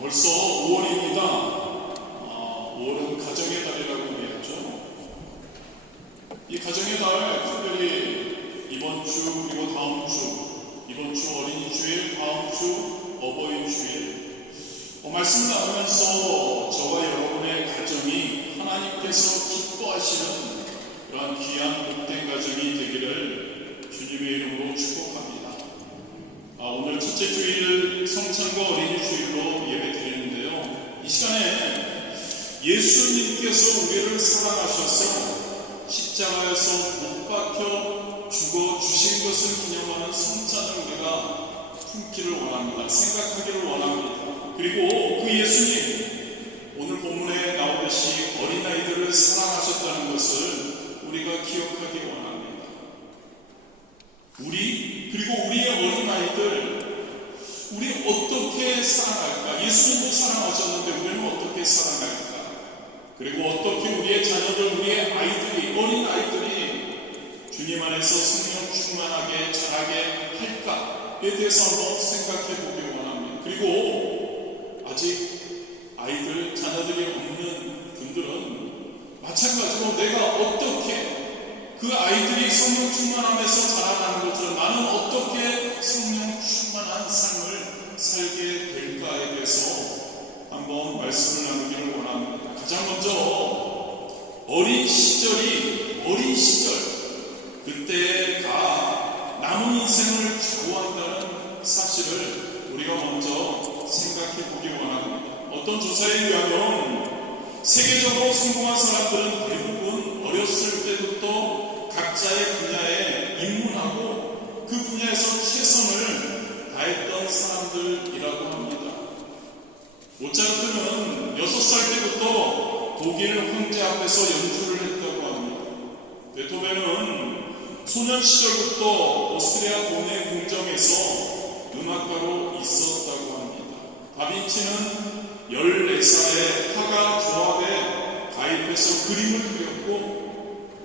벌써 5월입니다. 5월은 가정의 달이라고 얘기하죠. 이 가정의 달, 특별히 이번 주 그리고 다음 주, 이번 주 어린이 주일, 다음 주 어버이 주일, 말씀을 나누면서 저와 여러분의 가정이 하나님께서 기뻐하시는 그러한 귀한 복된 가정이 되기를 주님의 이름으로 축복합니다. 오늘 첫째 주일 성찬과 어린이 주일로 예배 드리는데요. 이 시간에 예수님께서 우리를 사랑하셔서 십자가에서 못 박혀 죽어 주신 것을 기념하는 성찬을 우리가 품기를 원합니다. 생각하기를 원합니다. 그리고 그 예수님, 오늘 본문에 나오듯이 어린아이들을 사랑하셨다는 것을 우리가 기억하기 원합니다. 그리고 우리의 어린아이들, 우리 어떻게 사랑할까? 예수님도 사랑하셨는데 우리는 어떻게 사랑할까? 그리고 어떻게 우리의 자녀들, 우리의 아이들이, 어린아이들이 주님 안에서 성령 충만하게 자라게 할까에 대해서 한번 생각해 보기 원합니다. 그리고 아직 아이들, 자녀들이 없는 분들은 마찬가지로 내가 어떻게 그 아이들이 성령 충만함에서 자라나는 것처럼 나는 어떻게 성령 충만한 삶을 살게 될까에 대해서 한번 말씀을 나누기를 원합니다. 가장 먼저 어린 시절 그때가 남은 인생을 좌우한다는 사실을 우리가 먼저 생각해 보기 원합니다. 어떤 조사에 의하면 세계적으로 성공한 사람들은 대부분 어렸을 때부터 각자의 분야에 입문하고 그 분야에서 최선을 다했던 사람들이라고 합니다. 모차르트는 6살 때부터 독일 황제 앞에서 연주를 했다고 합니다. 베토벤은 소년 시절부터 오스트리아 본의 궁정에서 음악가로 있었다고 합니다. 다빈치는 14살에 화가 조합에 가입해서 그림을 그렸고,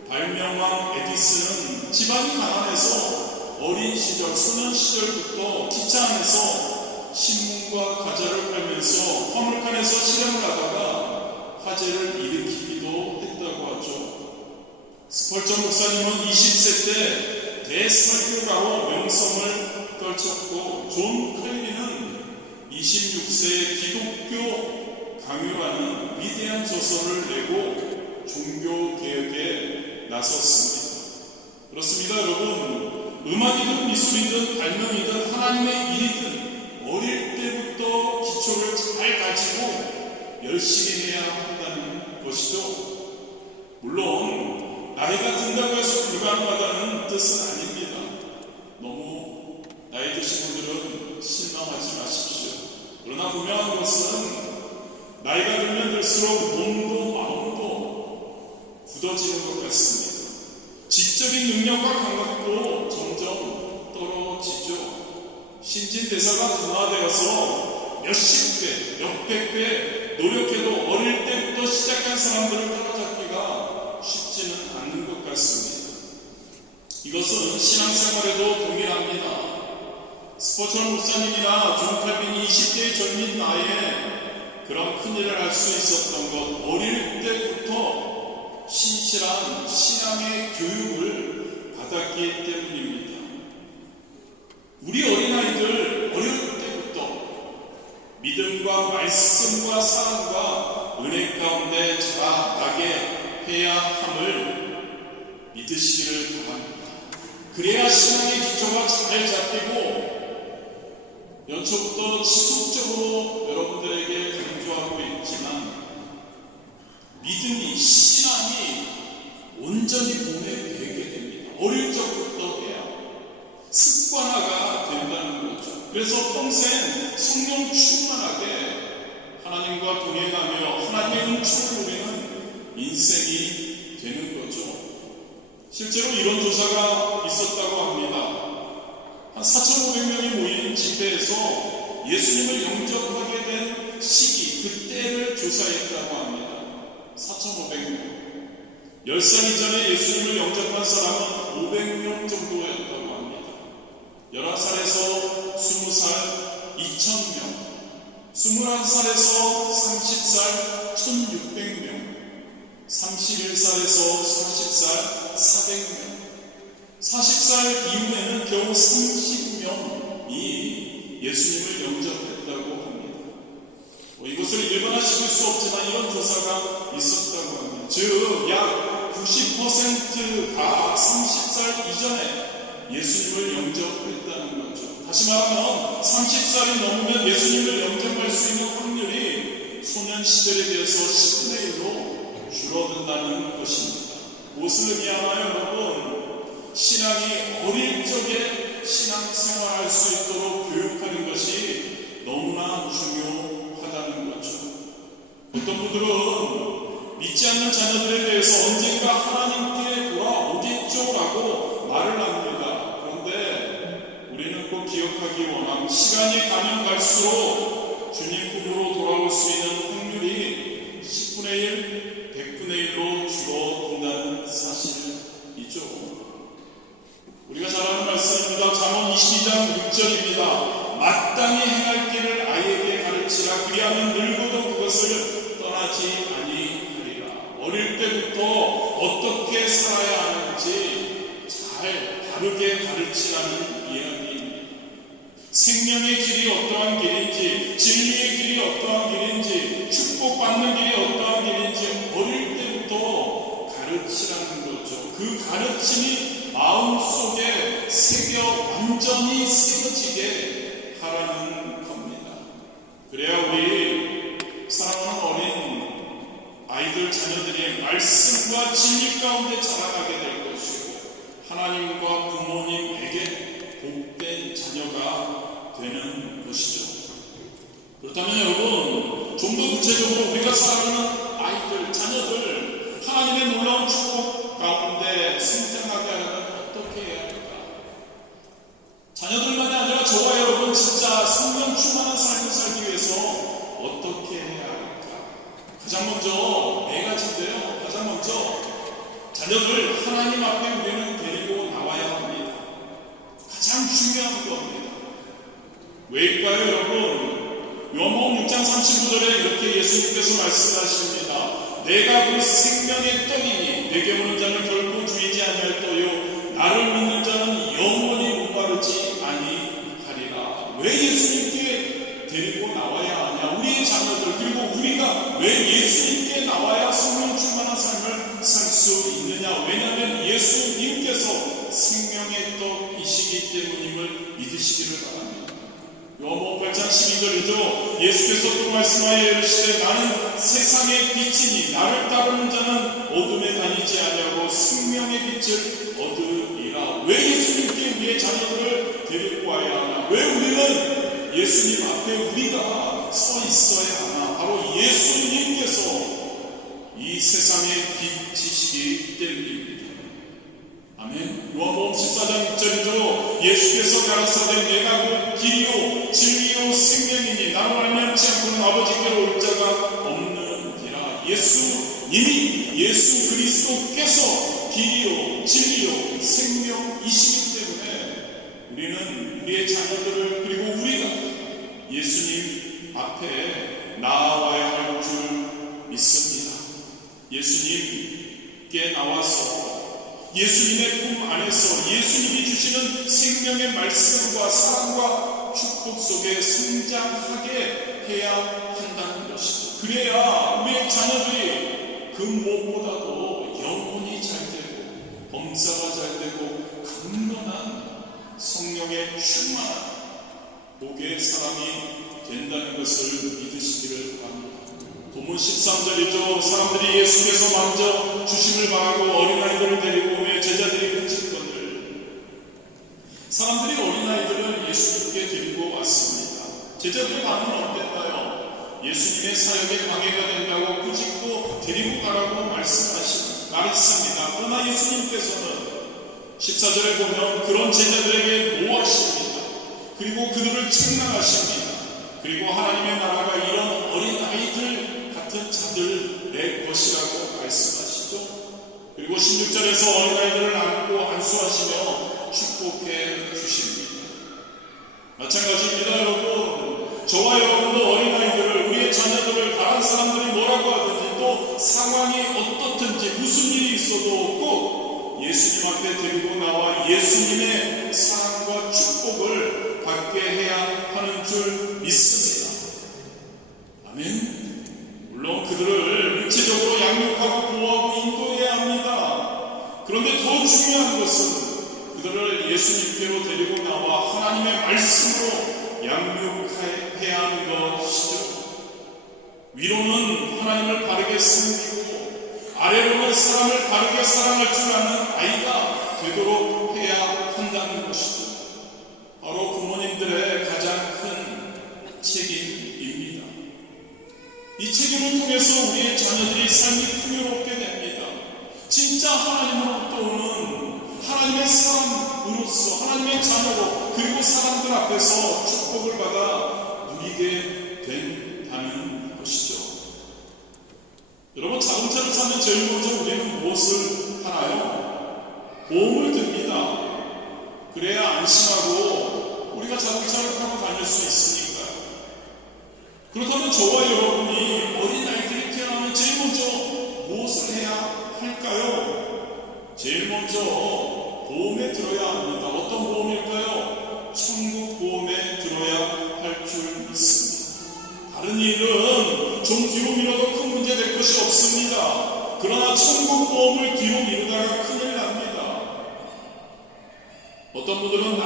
발명왕 에디슨은 집안이 가난해서 어린 시절, 소년 시절부터 기차 안에서 신문과 과자를 팔면서 화물칸에서 실험을 하다가 화재를 일으키기도 했다고 하죠. 스펄전 목사님은 20세 때 대설교가로 명성을 떨쳤고, 존 칼빈은 26세에 기독교 강요라는 위대한 저서를 내고 종교개혁에 나섰습니다. 그렇습니다, 여러분. 음악이든 미술이든 발명이든 하나님의 일이든 어릴 때부터 기초를 잘 가지고 열심히 해야 한다는 것이죠. 물론 나이가 든다고 해서 불가능하다는 뜻은 아닙니다. 너무 나이 드신 분들은 실망하지 마십시오. 그러나 분명한 것은 나이가 들면 들수록 몸도 마음도 굳어지는 것 같습니다. 지적인 능력과 감각도 점점 떨어지죠. 신진대사가 둔화되어서 몇십 배, 몇백 배 노력해도 어릴 때부터 시작한 사람들을 따라잡기가 쉽지는 않는 것 같습니다. 이것은 신앙생활에도 동일합니다. 스펄전 목사님이나 존 칼빈이 20대의 젊은 나이에 그런 큰일을 할 수 있었던 것, 어릴 때부터 신실한 신앙의 교육을 받았기 때문입니다. 우리 어린아이들 어릴 때부터 믿음과 말씀과 사랑과 은혜 가운데 자라나게 해야 함을 믿으시기를 바랍니다. 그래야 신앙의 기초가 잘 잡히고 연초부터 지속적으로 여러분들에게 강조하고 있지만 믿음이, 신앙이 온전히 몸에 배게 됩니다. 어릴 적부터 해야 습관화가 된다는 거죠. 그래서 평생 성령 충만하게 하나님과 동행하며 하나님의 은총을 누리는 인생이 되는 거죠. 실제로 이런 조사가 있었다고 합니다. 한 4,500명이 모인 집회에서 예수님을 영접하게 된 시기, 그때를 조사했다고 합니다. 4,500명. 10살 이전에 예수님을 영접한 사람은 500명 정도였다고 합니다. 11살에서 20살 2,000명, 21살에서 30살 1600명, 31살에서 40살 400명, 40살 이후에는 겨우 30명이 예수님을 영접했다고 합니다. 이것을 일반화시킬 수 없지만 이런 조사가 있었다고 합니다. 즉, 약 90%가 30살 이전에 예수님을 영접했다는 거죠. 다시 말하면 30살이 넘으면 예수님을 영접할 수 있는 확률이 소년 시절에 비해서 10분의 1로 줄어든다는 것입니다. 무엇을 의미하나요, 여러분? 신앙이 어릴 적에 신앙생활할 수 있도록 교육하는 것이 너무나 중요하다는 거죠. 어떤 분들은 믿지 않는 자녀들에 대해서 언젠가 하나님께 돌아오겠죠라고 말을 합니다. 그런데 우리는 꼭 기억하기 원함, 시간이 가면 갈수록 주님 품으로 돌아올 수 있는 확률이 10분의 1, 100분의 1로 줄어든다는 사실이죠. 우리가 잘 아는 말씀입니다. 잠언 22장 6절입니다. 마땅히 행할 길을 아이에게 가르치라. 그리하면 늙어도 그것을 떠나지 아니하리라. 어릴 때부터 어떻게 살아야 하는지 잘 바르게 가르치라는 이야기입니다. 생명의 길이 어떠한 길인지, 진리의 길이 어떠한 길인지, 축복받는 길이 어떠한 길인지 어릴 때부터 가르치라는 거죠. 그 가르침이 마음속에 완전히 새겨지게 하라는 겁니다. 그래야 우리 사랑하는 어린 아이들, 자녀들이 말씀과 진리 가운데 자라나게 될 것이고 하나님과 부모님에게 복된 자녀가 되는 것이죠. 그렇다면 여러분, 좀 더 구체적으로 우리가 사랑하는 아이들, 자녀들 하나님의 놀라운 축복 가운데 성장하게 하려면 어떻게 해야 할까? 자녀들만이 아니라 저와 여러분 진짜 성령 충만한 삶을 살기 위해서 어떻게 해야 할까? 가장 먼저 네 가지인데요. 가장 먼저 자녀들 하나님 앞에 우리는 데리고 나와야 합니다. 가장 중요한 겁니다. 왜일까요, 여러분? 요한복음 6장 39절에 이렇게 예수님께서 말씀하십니다. 내가 그 생명의 떡이니 내게 오는 자는 결코 주이지 아니할 터요 나를 믿는 자는 영원히 목마르지 아니하리라. 왜 예수님께 데리고 나와야 하냐? 우리의 자녀들, 그리고 우리가 왜 예수님께 나와야 성령 충만한 삶을 살 수 있느냐? 왜냐하면 예수님께서 생명의 떡이시기 때문임을 믿으시기를 바랍니다. 요한복음 8장 12절이죠. 예수께서 또 말씀하여 이르시되 나는 세상의 빛이니 나를 따르는 자는 어둠에 다니지 아니하고 생명의 빛을 얻으리라. 왜 예수님께 우리의 자녀들을 데리고 와야 하나? 왜 우리는 예수님 앞에 우리가 서 있어야 하나? 바로 예수님께서 이 세상의 빛이시기 때문입니다. 아멘. 요한복음 14장 6절이죠. 예수께서 가라사대 내가 그 길이요 진리요 생명이니 나로 말미암지 않고는 아버지께로 올 자가 없느니라. 예수님이, 예수 그리스도께서 길이요 진리요 생명이시기 때문에 우리는 우리의 자녀들을, 그리고 우리가 예수님 앞에 나아와야 할 줄 믿습니다. 예수님께 나와서 예수님의 품 안에서 예수님이 주시는 생명의 말씀과 사랑과 축복 속에 성장하게 해야 한다는 것이죠. 그래야 우리의 자녀들이 그 무엇보다도 영혼이 잘 되고 범사가 잘 되고 강건한 성령의 충만한 복의 사람이 된다는 것을 믿으시기를 바랍니다. 본문 13절이죠. 사람들이 예수께서 먼저 주심을 바라고 어린아이들을 데리고 오며 제자들이 붙였거늘. 사람들이 어린아이들을 예수님께 데리고 왔습니다. 제자들의 반응은 어땠나요? 예수님의 사역에 방해가 된다고 꾸짖고 데리고 가라고 말씀했습니다. 그러나 예수님께서는 14절에 보면 그런 제자들에게 모하십니다. 그리고 그들을 책망하십니다. 그리고 하나님의 나라가 이런 어린아이들 같은 자들의 것이라고 말씀하시죠. 그리고 16절에서 어린아이들을 안고 안수하시며 축복해 주십니다. 마찬가지입니다. 여러분, 저와 여러분도 어린아이들 앞에 데리고 나와 예수님의 사랑과 축복을 받게 해야 하는 줄 믿습니다. 아멘. 물론 그들을 육체적으로 양육하고 보호하고 인도해야 합니다. 그런데 더 중요한 것은 그들을 예수님께로 데리고 나와 하나님의 말씀으로 양육해야 하는 것이죠. 위로는 하나님을 바르게 섬기고 아래로는 사람을 바르게 사랑할 줄 아는 아이가 되도록 해야 한다는 것이죠. 바로 부모님들의 가장 큰 책임입니다. 이 책임을 통해서 우리의 자녀들이 삶이 풍요롭게 됩니다. 진짜 하나님으로부터 오는 하나님의 사람으로서 하나님의 자녀로 그리고 사람들 앞에서 축복을 받아 누리게 된다는 것이죠. 여러분, 자동차를 사면 제일 먼저 우리는 무엇을 하나요? 보험을 듭니다. 그래야 안심하고 우리가 자동차를 타고 다닐 수 있으니까요. 그렇다면 저와 여러분이 어린아이들이 태어나면 제일 먼저 무엇을 해야 할까요? 제일 먼저 보험에 들어야 합니다. 어떤 보험일까요? 천국보험에 들어야 할 줄 믿습니다. 다른 일은 좀 뒤로 미뤄도 큰 문제 될 것이 없습니다. 그러나 천국보험을 뒤로 미루다가 큰일 납니다. 어떤 분들은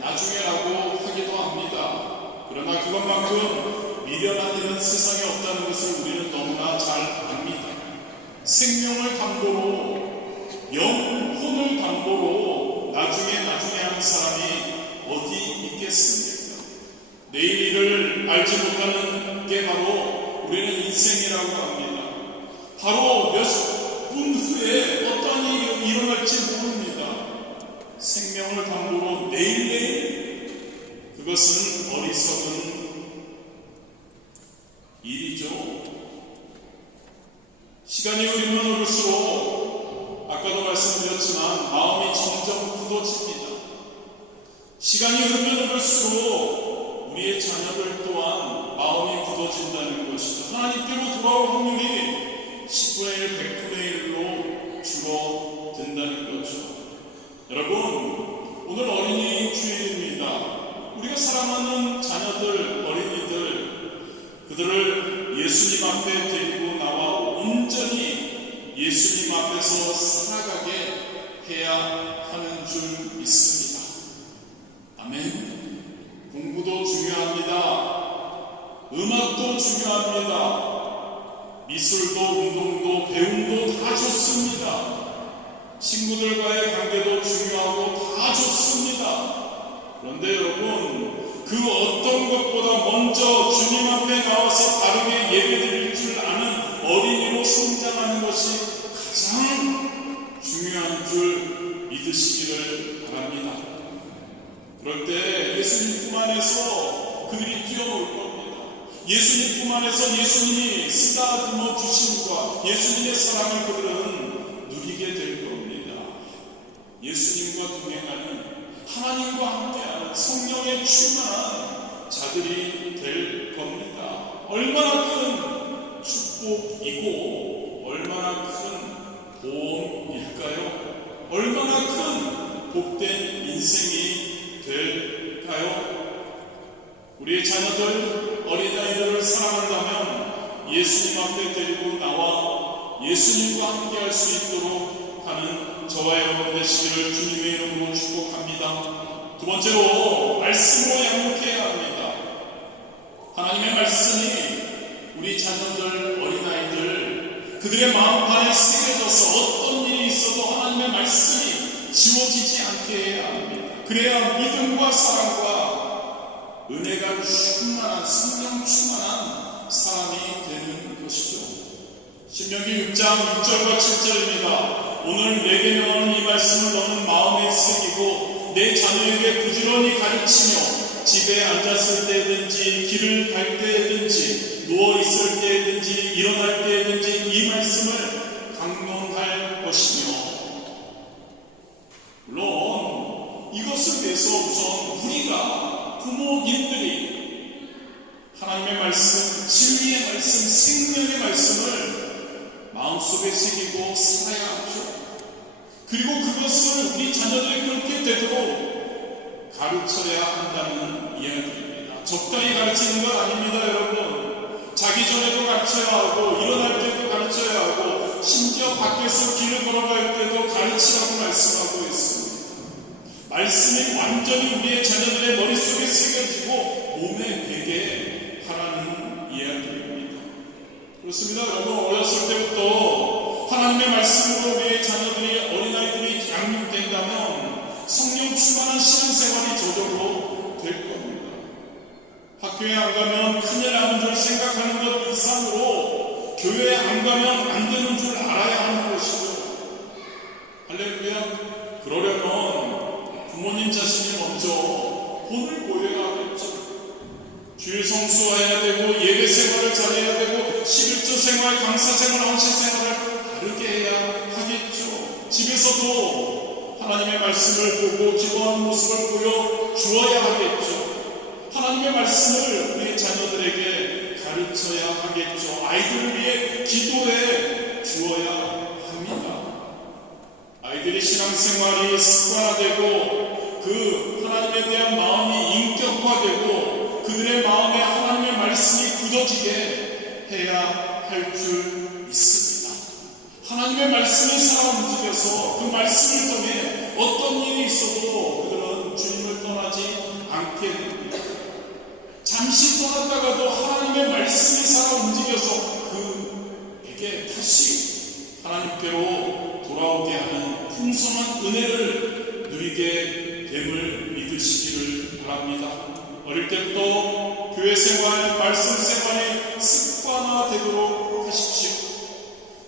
나중에라고 하기도 합니다. 그러나 그것만큼 미련한 일은 세상에 없다는 것을 우리는 너무나 잘 압니다. 생명을 담보로, 영혼을 담보로 나중에 하는 사람이 어디 있겠습니까? 내일 일을 알지 못하는 게 바로 우리는 인생이라고 합니다. 바로 몇 분 후에 어떤 일이 일어날지 모릅니다. 생명을 담보로 내일 그것은 어리석은 일이죠. 시간이 흐르면 흐를수록 아까도 말씀드렸지만 마음이 점점 굳어집니다. 시간이 흐르면 흐를수록 우리의 자녀들 또한 마음이 굳어진다는 것이죠. 하나님께로 돌아올 확률이 10분의 1, 100분의 1로 줄어든다는 거죠. 여러분, 오늘 어린이 주일입니다. 우리가 사랑하는 자녀들, 어린이들, 그들을 예수님 앞에 데리고 나와 온전히 예수님 앞에서 살아가게 해야 하는 줄 믿습니다. 아멘. 공부도 중요합니다. 음악도 중요합니다. 미술도 운동도 배움도 다 좋습니다. 친구들과의 관계도 중요하고 다 좋습니다. 그런데 여러분, 그 어떤 것보다 먼저 주님 앞에 나와서 바르게 예배드릴 줄 아는 어린이로 성장하는 것이 가장 중요한 줄 믿으시기를 바랍니다. 그럴 때 예수님 품 안에서 그들이 뛰어놀 겁니다. 예수님 품 안에서 예수님이 쓰다듬어 주심과 예수님의 사랑을 그들은 누리게 될 겁니다. 예수님과 동행하는 하나님과 함께하는 성령의 충만한 자들이 될 겁니다. 얼마나 큰 축복이고 얼마나 큰 보험일까요? 얼마나 큰 복된 인생이 될까요? 우리의 자녀들, 어린아이들을 사랑한다면 예수님 앞에 데리고 나와 예수님과 함께 할 수 있도록 하는 저와 여러분 되시기를 주님의 이름으로 축복합니다. 두 번째로 말씀으로 양육해야 합니다. 하나님의 말씀이 우리 자녀들, 어린아이들 그들의 마음판에 새겨져서 어떤 일이 있어도 하나님의 말씀이 지워지지 않게 해야 합니다. 그래야 믿음과 사랑과 은혜가 충만한, 성령 충만한 사람이 되는 것이죠. 신명기 6장 6절과 7절입니다. 오늘 내게 명하는 이 말씀을 너는 마음에 새기고 내 자녀에게 부지런히 가르치며 집에 앉았을 때든지 길을 갈 때든지 누워있을 때든지 일어날 때든지 이 말씀을 강론할 것이며, 물론 이것을 위해서 우선 우리가 부모님들이 하나님의 말씀, 진리의 말씀, 생명의 말씀을 마음속에 새기고 살아야 하죠. 그리고 그것을 우리 자녀들이 그렇게 되도록 가르쳐야 한다는 이야기입니다. 적당히 가르치는 건 아닙니다, 여러분. 자기 전에도 가르쳐야 하고, 일어날 때도 가르쳐야 하고, 심지어 밖에서 길을 걸어갈 때도 가르치라고 말씀하고 있습니다. 말씀이 완전히 우리의 자녀들의 머릿속에 새겨지고 몸에 배게 하라는 이야기입니다. 그렇습니다. 여러분, 어렸을 때부터 하나님의 말씀으로 우리의 자녀들이, 어린아이들이 양육된다면 성령 충만한 신앙생활이 저절로 될 겁니다. 학교에 안 가면 큰일 나는 줄 생각하는 것 이상으로 교회에 안 가면 안 되는 줄 알아야 하는 것이죠. 할렐루야. 그러려면 부모님 자신이 먼저 본을 보여야 하겠죠. 주일 성수해야 되고, 예배 생활을 잘해야 되고, 11조 생활, 강사 생활, 헌신 생활을 다르게 해야 하겠죠. 집에서도 하나님의 말씀을 보고 기도하는 모습을 보여주어야 하겠죠. 하나님의 말씀을 우리 자녀들에게 가르쳐야 하겠죠. 아이들을 위해 기도해 주어야 합니다. 아이들이 신앙생활이 습관화되고 그 하나님에 대한 마음이 인격화되고 그들의 마음에 하나님의 말씀이 굳어지게 해야 할 줄 믿습니다. 하나님의 말씀이 살아 움직여서 그 말씀을 통해 어떤 일이 있어도 그들은 주님을 떠나지 않게 됩니다. 잠시 떠났다가도 하나님의 말씀이 살아 움직여서 그에게 다시 하나님께로 돌아오게 하는 풍성한 은혜를 누리게 됨을 믿으시기를 바랍니다. 어릴 때부터 교회 생활, 말씀 생활이 습관화되도록 하십시오.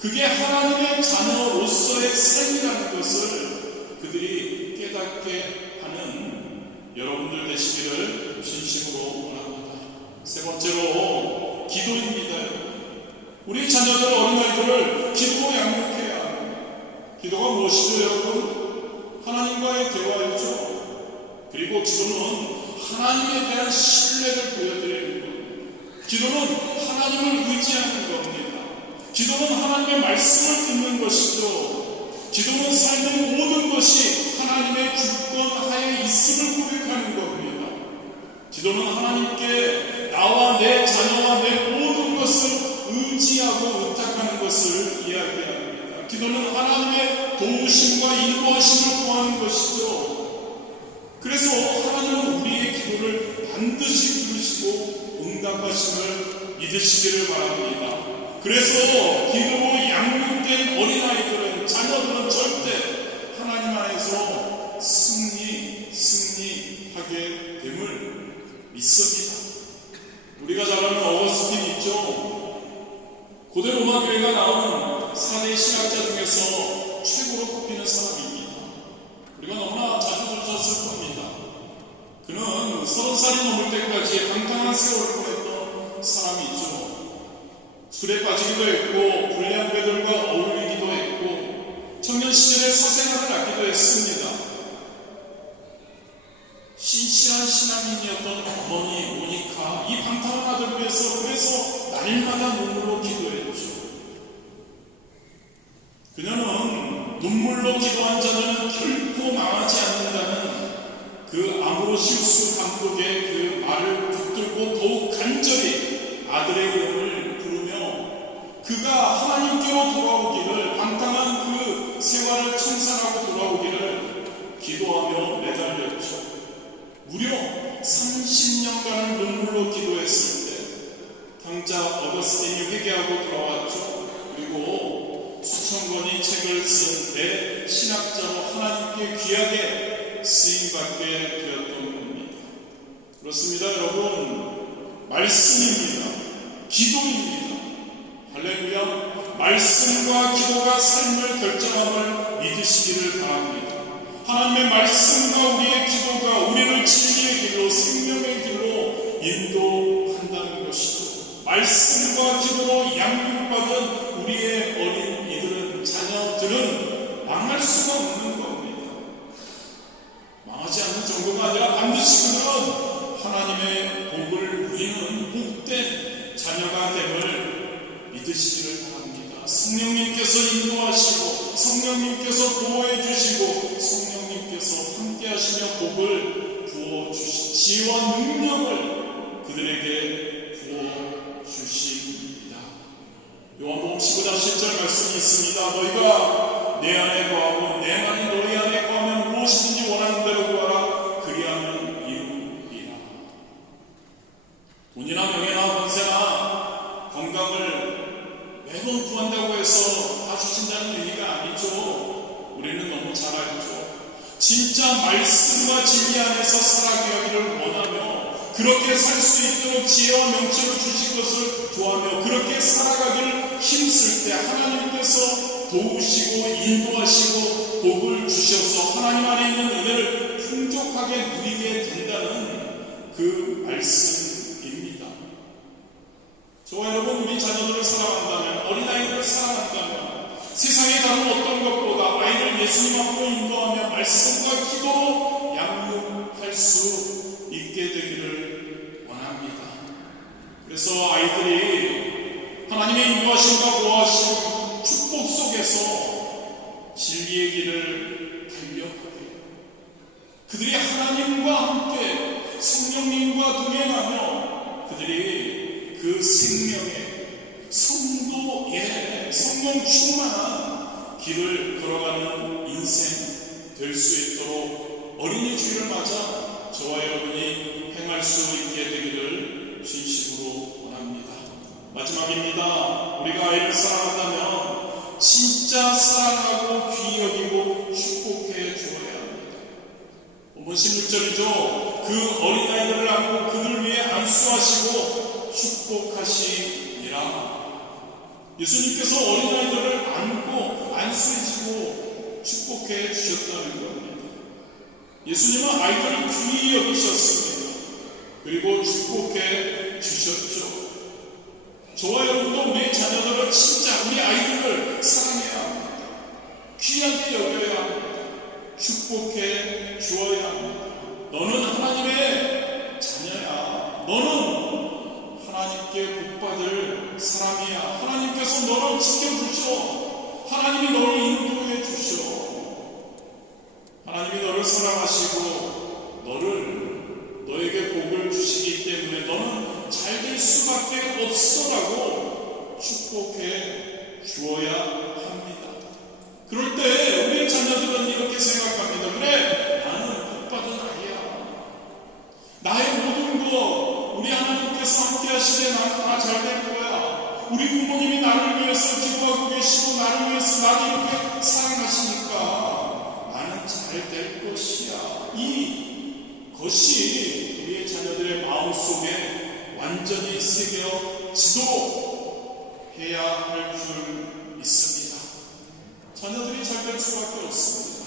그게 하나님의 자녀로서의 삶이라는 것을 그들이 깨닫게 하는 여러분들 되시기를 진심으로 원합니다. 세 번째로 기도입니다. 우리 자녀들, 어린아이들을 기도로 양육해야 합니다. 기도가 무엇이죠, 여러분? 하나님과의 대화이죠. 그리고 기도는 하나님에 대한 신뢰를 보여드리는 겁니다. 기도는 하나님을 의지하는 겁니다. 기도는 하나님의 말씀을 듣는 것이죠. 기도는 삶의 모든 것이 하나님의 주권 하에 있음을 고백하는 겁니다. 기도는 하나님께 나와 내 자녀와 내 모든 것을 의지하고 의탁하는 것을 이야기합니다. 기도는 하나님의 도우심과 인도하심을 구하는 것이죠. 그래서 하나님은 우리의 기도를 반드시 들으시고 응답하심을 믿으시기를 바랍니다. 그래서 기도로 양육된 어린아이들은, 자녀들은 절대 하나님 안에서 승리하게 됨을 믿습니다. 우리가 잘 아는 어거스틴 있죠? 고대 로마 교회가 나온 4대 신학자 중에서 최고로 꼽히는 사람입니다. 우리가 너무나 자주 들으셨을 겁니다. 그는 30살이 넘을 때까지 방탕한 세월을 보냈던 사람이죠. 술에 빠지기도 했고 불량배들과 어울리기도 했고 청년 시절에 사생활을 낳기도 했습니다. 신실한 신앙인이었던 어머니 모니카, 이 방탕한 아들을 위해서 그래서 날마다 눈물로 기도했죠. 그녀는 눈물로 기도한 자들은 결코 망하지 않는다는 그 아모로시우스 감독의 그 말을 붙들고 더욱 간절히 아들의 이름을 부르며 그가 하나님께로 돌아오기를, 방탕한 그 생활을 청산하고 돌아오기를 기도하며 매달렸죠. 무려 30년간을 눈물로 기도했을 때 당자 어거스틴이 회개하고 돌아왔죠. 그리고 수천 권의 책을 쓴 대 신학자로 하나님께 귀하게 쓰임받게 되었던 겁니다. 그렇습니다, 여러분. 말씀입니다. 기도입니다. 할렐루야. 말씀과 기도가 삶을 결정함을 믿으시기를 바랍니다. 하나님의 말씀과 우리의 기도가 우리를 진리의 길로, 생명의 길로 인도한다는 것이죠. 말씀과 기도로 양육받은 우리의 어린 이들은, 자녀들은 망할 수가 없는 겁니다. 망하지 않는 정도가 아니라 반드시 그들은 하나님의 복을 누리는 복된 자녀가 됨을 믿으시기를 바랍니다. 성령님께서 인도하시고 성령님께서 보호해 주시고 성령님께서 함께 하시며 복을 부어 주시 지혜와 능력을 그들에게 부어 주십니다. 요한복음 15장 10절 말씀이 있습니다. 너희가 내 안에 거하고 내만이 너희 안에 거하면 무엇이든지 원하는 대로 구하라. 그리하면 이루리라. 돈이나 명예나 권세나 건강을 매번 구한다고 해서 다 주신다는 얘기가 아니죠. 우리는 너무 잘 알죠. 진짜 말씀과 진리 안에서 살아가기를 원하며 그렇게 살 수 있도록 지혜와 명철을 주신 것을 구하며 그렇게 살아가기를 힘쓸 때 하나님께서 도우시고 인도하시고 복을 주셔서 하나님 안에 있는 은혜를 풍족하게 누리게 된다는 그 말씀입니다. 저와 여러분, 우리 자녀들을 사랑한다면, 어린아이들을 사랑한다면 세상의 다른 어떤 것보다 아이를 예수님 앞으로 인도하며 말씀과 기도로 양육할 수 있게 되기를 원합니다. 그래서 아이들이 하나님의 인도하심과 보호하심 축복 속에서 진리의 길을 달려가게, 그들이 하나님과 함께 성령님과 동행하며 그들이 그 생명의 성도의 성령 충만한 길을 걸어가는 인생 될 수 있도록 어린이 주일을 맞아 저와 여러분이 행할 수 있게 되기를 진심으로 원합니다. 마지막입니다. 우리가 아이를 사랑한다면 진짜 사랑하고 귀히 여기고 축복해 주어야 합니다. 본문 16절이죠. 그 어린아이들을 안고 그들 위해 안수하시고 축복하시니라. 예수님께서 어린아이들을 안고 안수해주고 축복해 주셨다는 겁니다. 예수님은 아이들을 귀히 여기셨습니다. 그리고 축복해 주셨죠. 저와 여러분도 우리의 자녀들을 진짜 우리 아이들을 사랑해야 합니다. 귀하게 여겨야 합니다. 축복해 주어야 합니다. 너는 하나님의 자녀야. 너는 하나님께 복받을 사람이야. 하나님께서 너를 지켜주셔. 하나님이 너를 인도해 주셔. 하나님이 너를 사랑하시고 너에게 복을 주시기 때문에 너는 잘 될 수밖에 없어라고 축복해 주어야 합니다. 그럴 때 우리의 자녀들은 이렇게 생각합니다. 그래, 나는 복받은 아이야. 나의 모든 것 우리 하나님께서 함께 하시되 나는 다 잘 될 거야. 우리 부모님이 나를 위해서 기도하고 계시고 나를 위해서 나를 이렇게 사랑하시니까 나는 잘 될 것이야. 이것이 우리의 자녀들의 마음속에 완전히 새겨지도록 해야 할 줄 믿습니다. 자녀들이 잘 될 수밖에 없습니다.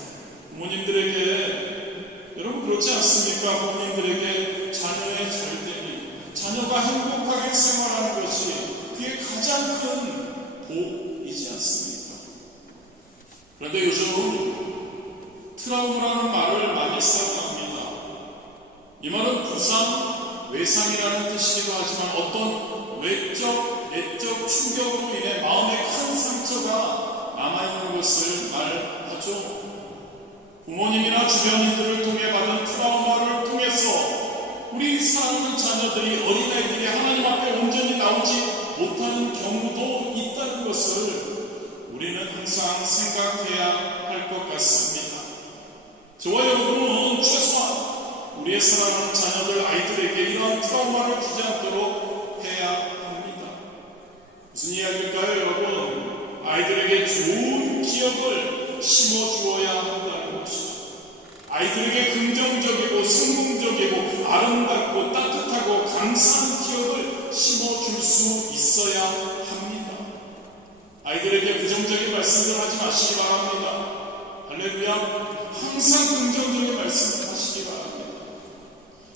부모님들에게, 여러분 그렇지 않습니까? 부모님들에게 자녀의 잘됨이, 자녀가 행복하게 생활하는 것이 그게 가장 큰 복이지 않습니까? 그런데 요즘 트라우마라는 말을 많이 사용합니다. 이 말은 부상, 외상이라는 뜻이기도 하지만 어떤 외적, 내적 충격으로 인해 마음에 큰 상처가 남아있는 것을 말하죠. 부모님이나 주변인들을 통해 받은 트라우마를 통해서 우리 사랑하는 자녀들이, 어린아이들이 하나님 앞에 온전히 나오지 못하는 경우도 있다는 것을 우리는 항상 생각해야 할 것 같습니다. 저와 여러분은 최소한 우리의 사랑하는 자녀들, 아이들에게 이러한 트라우마를 주지 않도록 해야 합니다. 무슨 이야기일까요, 여러분? 아이들에게 좋은 기억을 심어주어야 한다는 것이죠. 아이들에게 긍정적이고 성공적이고 아름답고 따뜻하고 감사한 기억을 심어줄 수 있어야 합니다. 아이들에게 부정적인 말씀을 하지 마시기 바랍니다. 할렐루야. 항상 긍정적인 말씀을 하시기 바랍니다.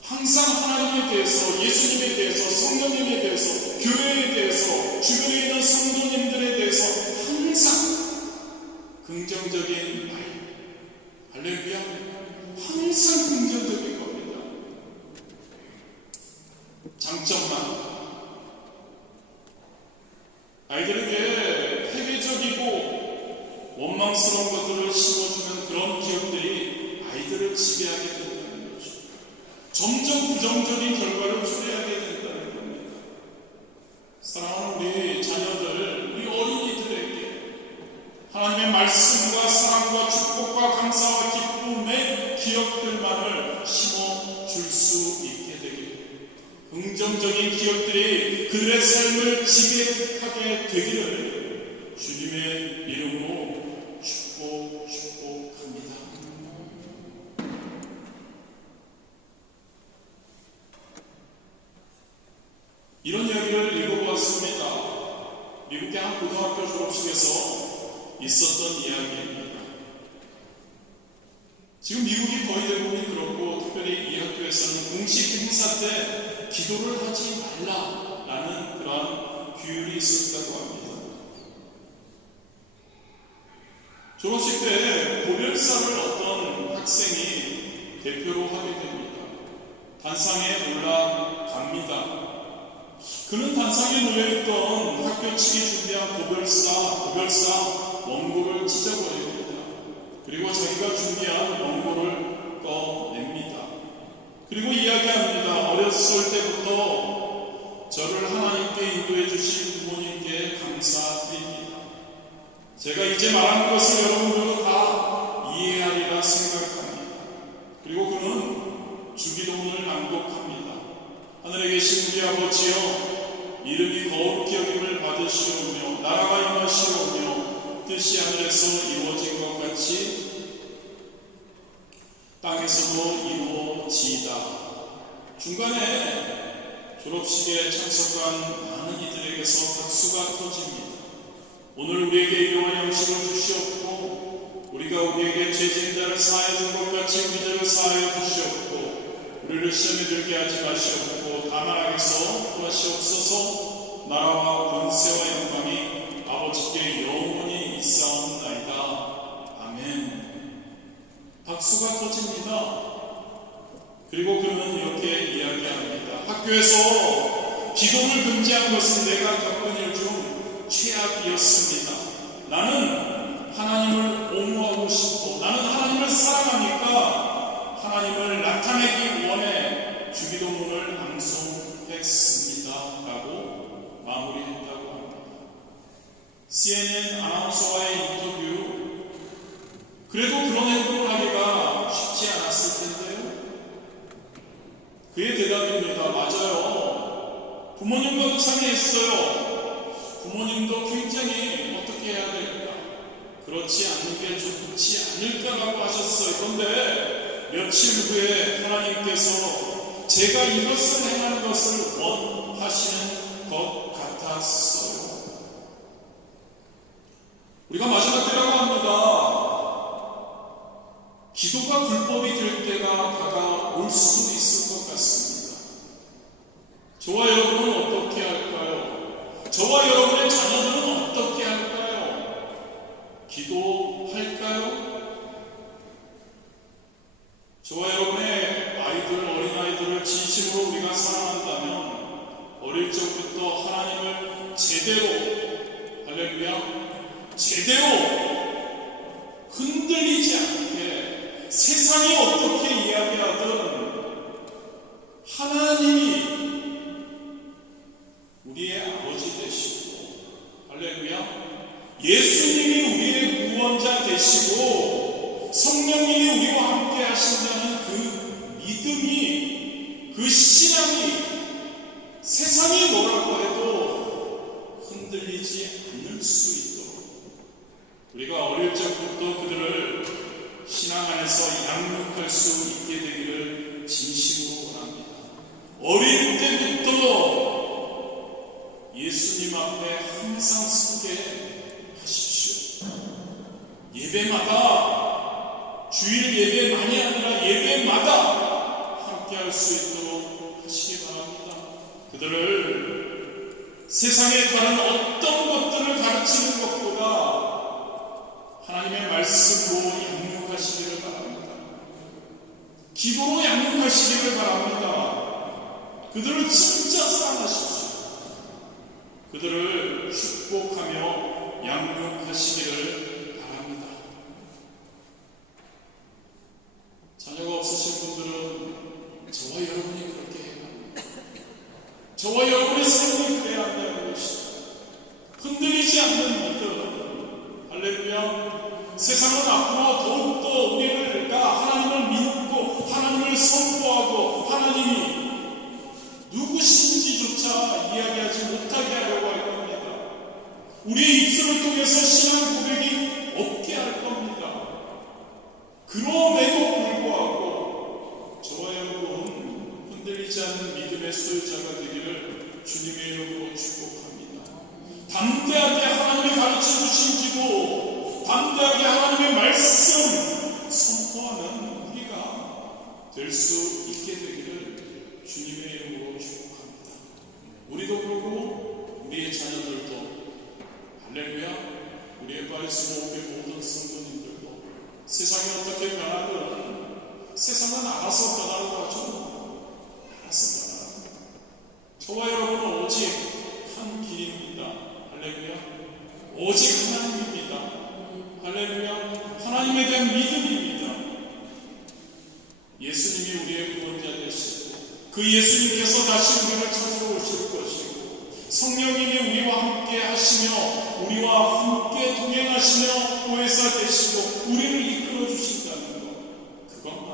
항상 하나님에 대해서, 예수님에 대해서, 성령님에 대해서, 교회에 대해서, 주변에 있는 성도님들에 대해서 항상 긍정적인 말. 할렐루야. 항상 긍정적인 겁니다. 장점만. 아이들에게 폐쇄적이고 원망스러운 것들을 심어주는 그런 기업들이 아이들을 지배하게 된다는 거죠. 점점 부정적인 결과를 초래하게 된다는 겁니다. 사랑하는 우리 자녀들, 우리 어린이들에게 하나님의 말씀과 사랑과 축복과 감사와 기쁨의 기업들만을 심어줄 수 있게 되기를, 긍정적인 기업들이 그들의 삶을 지배하게 되기를 주님의 이름으로 축복합니다. 이런 이야기를 읽어보았습니다. 미국의 한 고등학교 졸업식에서 있었던 이야기입니다. 지금 미국이 거의 대부분이 그렇고, 특별히 이 학교에서는 공식 행사 때 기도를 하지 말라라는 그러한 규율이 있었다고 합니다. 졸업식 때 고별사를 어떤 학생이 대표로 하게 됩니다. 단상에 올라갑니다. 그는 단상에 놓여있던 학교 측이 준비한 고별사 원고를 찢어버립니다. 그리고 자기가 준비한 원고를 꺼냅니다. 그리고 이야기합니다. 어렸을 때부터 저를 하나님께 인도해 주신 부모님께 감사드립니다. 제가 이제 말하는 것을 여러분들도 다 이해하리라 생각합니다. 그리고 그는 주기도문을 낭독합니다. 하늘에 계신 우리 아버지여, 이름이 거룩히 여김을 받으시오며 나라가 임하시오며 뜻이 하늘에서 이루어진 것 같이 땅에서도 이루어지이다. 중간에 졸업식에 참석한 많은 이들에게서 박수가 터집니다. 오늘 우리에게 일용할 양식을 주시옵고 우리가 우리에게 죄진 자를 사하여 준 것 같이 우리 죄를 사하여 주시옵고 우리를 시험에 들게 하지 마시옵고 다만 악에서 구하시옵소서. 나라와 권세와 영광이 아버지께 영원히 있사옵나이다. 아멘. 박수가 터집니다. 그리고 그는 이렇게 이야기합니다. 학교에서 기도를 금지한 것은 내가 겪은 일 중 최악이었습니다. 나는 하나님을 옹호하고 싶고 나는 하나님을 사랑하니까 하나님을 나타내기 원해 주기도문을 낭송했습니다. 라고 마무리했다고 합니다. CNN 아나운서와의 인터뷰, 그래도 그런 행동을 하기가 쉽지 않았을 텐데요. 그의 대답입니다. 맞아요. 부모님과도 상의했어요. 부모님도 굉장히 어떻게 해야 될까? 그렇지 않는 게 좋지 않을까라고 하셨어요. 그런데 며칠 후에 하나님께서 제가 이것을 행하는 것을 원하시는 것 같았어요. 우리가 마지막 때라고 합니다. 기도가 불법이 될 때가 다가올 수도 있을 것 같습니다. 저와 여러분은 어떻게 할까요? 저와 여러분의 자녀들은 어떻게 할까요? 기도할까요? 저와 여러분의 아이들, 어린아이들을 진심으로 우리가 사랑한다면 어릴 적부터 하나님을 제대로, 할렐루야, 제대로 흔들리지 않게 세상이 어떻게 이야기하든 하나님이 우리의 아버지 되시고, 할렐루야, 예수님이 우리의 구원자 되시고 성령님이 우리와 함께 하신다는 그 믿음이, 그 신앙이 세상이 뭐라고 해도 흔들리지 않을 수 있도록 우리가 어릴 적부터 그들을 신앙 안에서 양육할 수 있게 되기를 진심으로 원합니다. 어릴 때부터 예수님 앞에 항상 서게 하십시오. 예배마다, 주일 예배 만이 아니라 예배마다 함께 할 수 있도록 하시기 바랍니다. 그들을 세상의 다른 어떤 것들을 가르치는 것보다 하나님의 말씀으로 양육하시기를 바랍니다. 기도로 양육하시기를 바랍니다. 그들을 진짜 사랑하십시오. 그들을 축복하며 양육하시기를 바랍니다. 여러분의 삶이 그래야 한다는 것이죠. 흔들리지 않는 믿음. 할렐루야. 세상은 앞으로 더욱더 우리가 하나님을 믿고 하나님을 선포하고 하나님이 누구신지조차 이야기하지 못하게 하려고 할 겁니다. 우리의 입술을 통해서 신앙 고백이 없게 할 겁니다. 그럼에도 불구하고 저와 여러분 흔들리지 않는 믿음의 소유자가 되기를 주님의 이름으로 축복합니다. 담대하게 하나님의 가르쳐 주신 기도, 담대하게 하나님의 말씀 선포하는 우리가 될 수 있게 되기를 주님의 이름으로 축복합니다. 우리도 그러고 우리의 자녀들도 할렐루야. 우리의 바리스 모험의 모든 성도님들도 세상이 어떻게 변하든 세상은 알아서 변하려고 하죠. 알아서 변하고 저와 여러분은 오직 한 길입니다. 할렐루야. 오직 하나님입니다. 할렐루야. 하나님에 대한 믿음입니다. 예수님이 우리의 구원자 되시고 그 예수님께서 다시 우리를 찾으러 오실 것이고 성령님이 우리와 함께 하시며 우리와 함께 동행하시며 보혜사 되시고 우리를 이끌어 주신다는 것, 그것만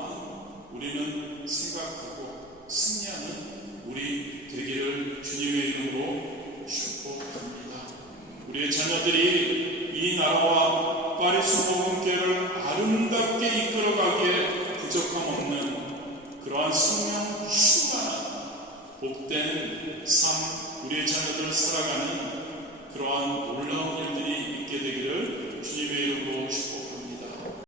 우리는 생각하고 승리하는 우리 되기를 주님의 이름으로 축복합니다. 우리의 자녀들이 이 나라와 파리스 복음교회를 아름답게 이끌어가기에 부족함 없는 그러한 성령 충만한 복된 삶, 우리의 자녀들 살아가는